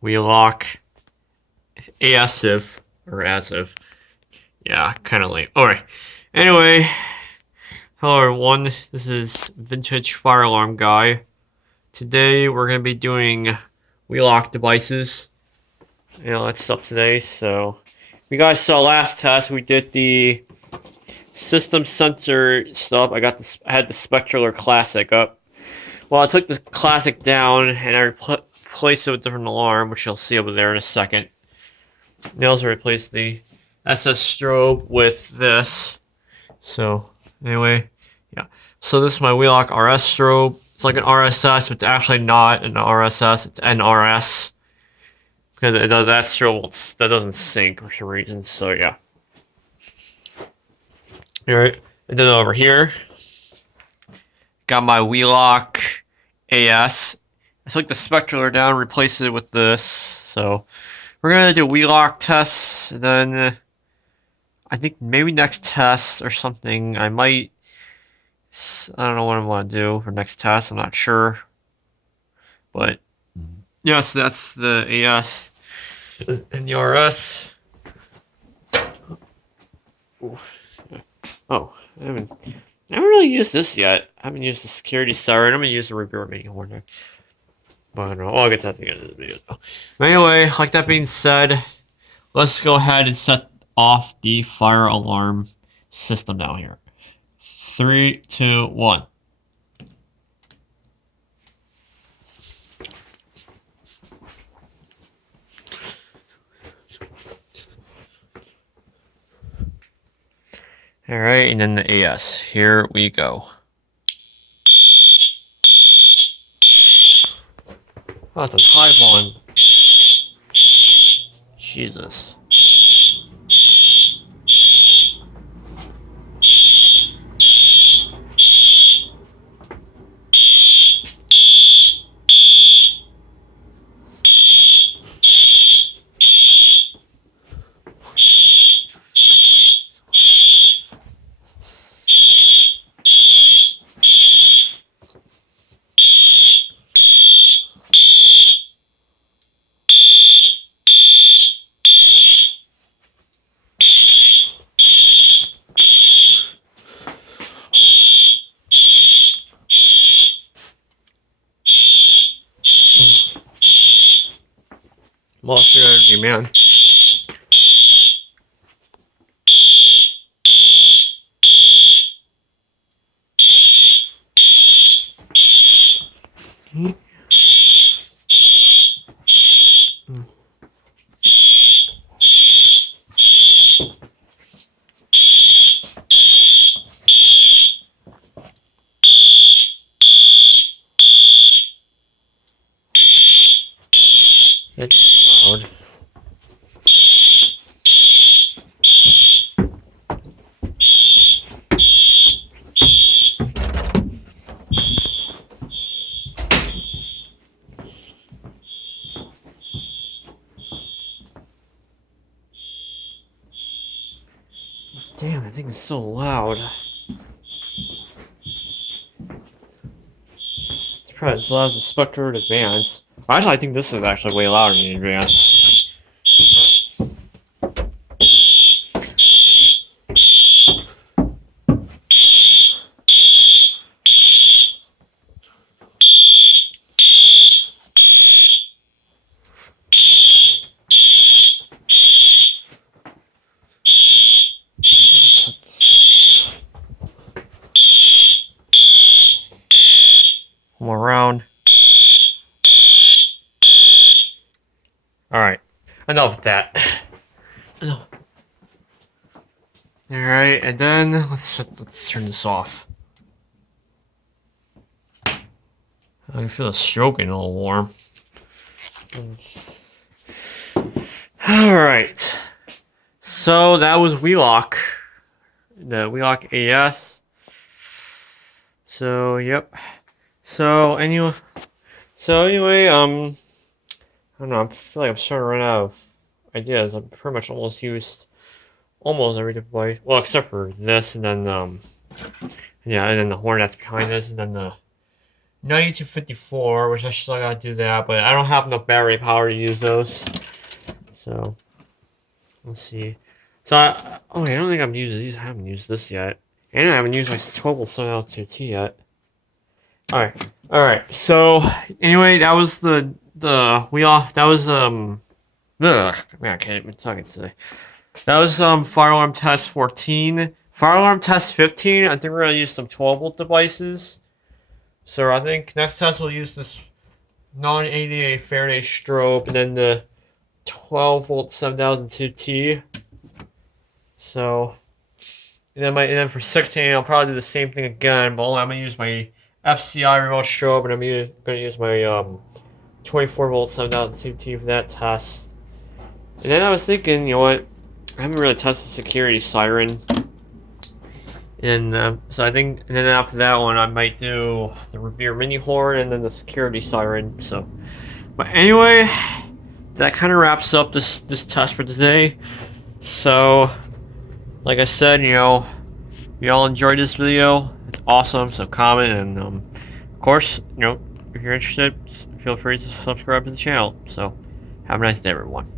Wheelock ASIV or ASIV. Yeah, kind of late. Alright. Anyway, hello everyone. This is Vintage Fire Alarm Guy. Today we're going to be doing Wheelock devices. That's up today. So, you guys saw last test, we did the system sensor stuff. I had the Spectrular Classic up. Well, I took the Classic down and I replaced it with a different alarm, which you'll see over there in a second. I also replaced the SS strobe with this. So, anyway, yeah. So this is my Wheelock RS strobe. It's like an RSS, but it's actually not an RSS. It's NRS. Because that strobe, that doesn't sync for some reason. So, yeah. Alright. And then over here, got my Wheelock AS. I took the Spectrular down, replaced it with this. So, we're going to do Wheelock tests, and then I think maybe next test or something, I don't know what I want to do for next test, I'm not sure. But, yeah, so that's the AS and the RS. Oh, I haven't really used this yet. I haven't used the security siren. I'm going to use the repair mini horn. But I don't know. I'll get to that at the end of the video, though. But anyway, like that being said, let's go ahead and set off the fire alarm system down here. 3, 2, 1. Alright, and then the AS. Here we go. Oh, it's a high one. Jesus. Lost your energy, man. It's loud. Damn, that thing is so loud. It's probably as loud as the Spectre Advance. Actually, I think this is actually way louder than the Advance. One more round. Alright, enough of that. Alright, and then let's turn this off. I can feel it stroking a little warm. Alright. So that was Wheelock. The Wheelock AS. So yep. So anyway, I don't know, I feel like I'm starting to run out of ideas. I've pretty much almost used almost every device. Well, except for this, and then, yeah, and then the horn that's behind this, and then the 9254, which I still gotta do that, but I don't have enough battery power to use those. So, let's see. So, oh wait, I don't think I'm using these. I haven't used this yet. And I haven't used my 12-volt sun L2T yet. Alright. So, anyway, that was that was, ugh, man, I can't even talk today. That was, fire alarm test 14. Fire alarm test 15, I think we're gonna use some 12-volt devices. So, I think next test we'll use this non-88 Faraday strobe and then the 12-volt 7002T. So, and then for 16, I'll probably do the same thing again, but only I'm gonna use my FCI remote strobe, and I'm gonna use my 24-volt 7002T for that test. And then I was thinking, you know what? I haven't really tested security siren, and so I think, and then after that one, I might do the Revere mini horn and then the security siren. So, but anyway, that kind of wraps up this test for today. So, like I said, you know, if y'all enjoyed this video, it's awesome. So comment, and of course, you know, if you're interested, feel free to subscribe to the channel. So, have a nice day, everyone.